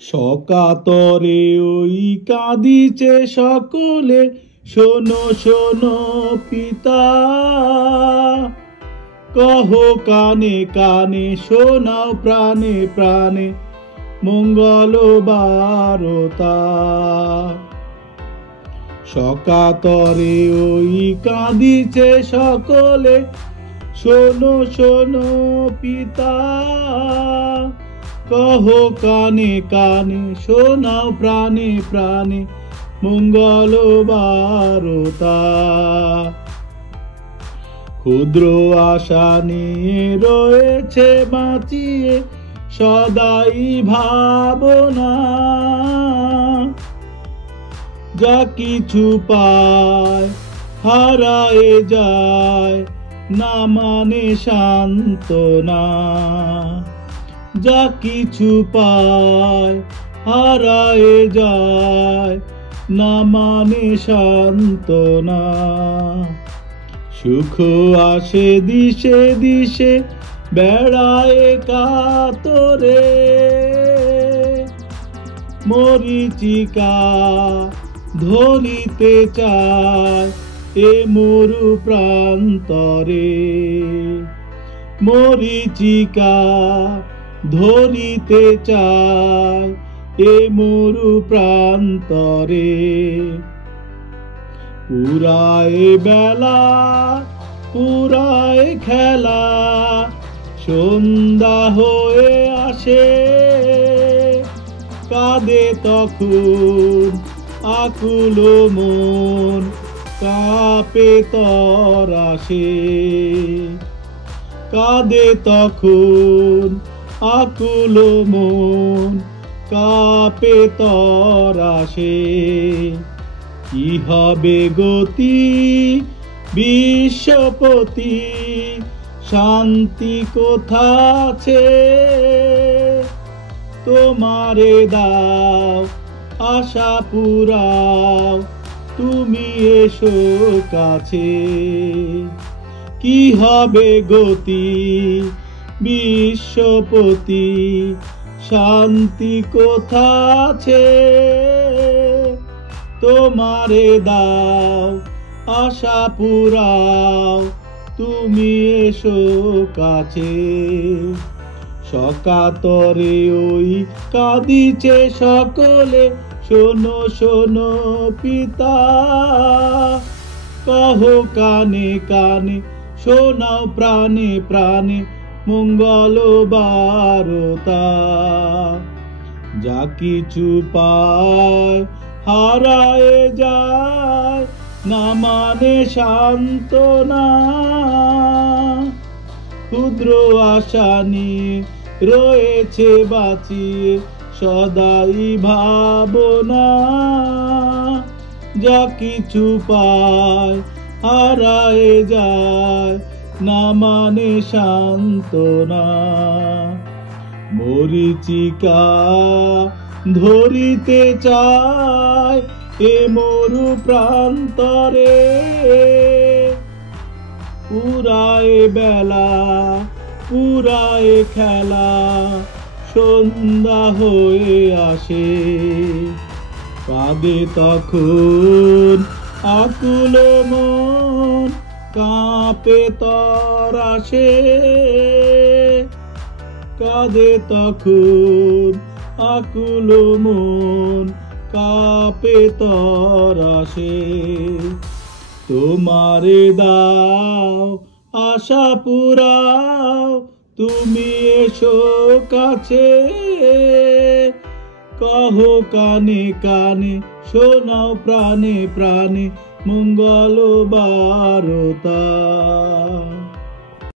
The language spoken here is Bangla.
সকাতরে ওই কাঁদিছে সকলে, শোনো শোনো পিতা, কহ কানে কানে, শোনাও প্রাণে প্রাণে, মঙ্গল বারতা। সকাতরে ওই কাঁদিছে সকলে, শোনো শোনো পিতা, কহ কানে কানে, শোনাও প্রাণে প্রাণে, মঙ্গল বারতা। ক্ষুদ্র আশা নিয়ে রয়েছে বাঁচিয়ে সদাই ভাবনা, যা কিছু পায় হারায়ে যায়, না মানে সান্ত্বনা। যা কিছু পায় হারায়ে যায়, না মানে সান্ত্বনা। সুখ আসে দিশে দিশে, বেড়ায় কাতরে, মরিচিকা ধরিতে চায় এ মরু প্রান্তরে। মরিচিকা ধরিতে চায় এ মরু প্রান্তরে। পুরায় বেলা পুরায় খেলা, সন্ধ্যা হয়ে আসে, কাঁদে তখন আকুল মন, কাঁপে তরাসে। কাঁদে তখন আকুল মন, কাঁপে তরাসে। কি হবে গতি বিশ্বপতি, শান্তি কোথা আছে? তোমারে দাও আশা পুরাও, তুমি এসো কাছে। কি হবে গতি বিশ্বপতি, শান্তি কোথা আছে? তোমারে দাও আশা পুরাও, তুমি এসো কাছে। সকাতরে ওই কাঁদিছে সকলে, শোনো শোনো পিতা, কহ কানে কানে, শোনাও প্রাণে প্রাণে, মঙ্গল বারতা। যা কিছু পায় হারায়ে যায়, না মানে সান্ত্বনা। ক্ষুদ্র আশা নিয়ে রয়েছে বাঁচিয়ে সদাই ভাবনা, যা কিছু পায় হারায়ে যায়, না মানে সান্ত্বনা। মরিচিকা ধরিতে চায় এ মরু প্রান্তরে, পুরায় বেলা পুরায় খেলা, সন্ধ্যা হয়ে আসে, কাঁদে তখন আকুল মন, কাঁপে তরাসে। কাঁদে তখন আকুল মন, কাঁপে তরাসে। তোমারে দাও আশা পুরাও, তুমি এসো কাছে। কহ কানে কানে, শোনাও প্রাণে প্রাণে, মঙ্গল বারতা।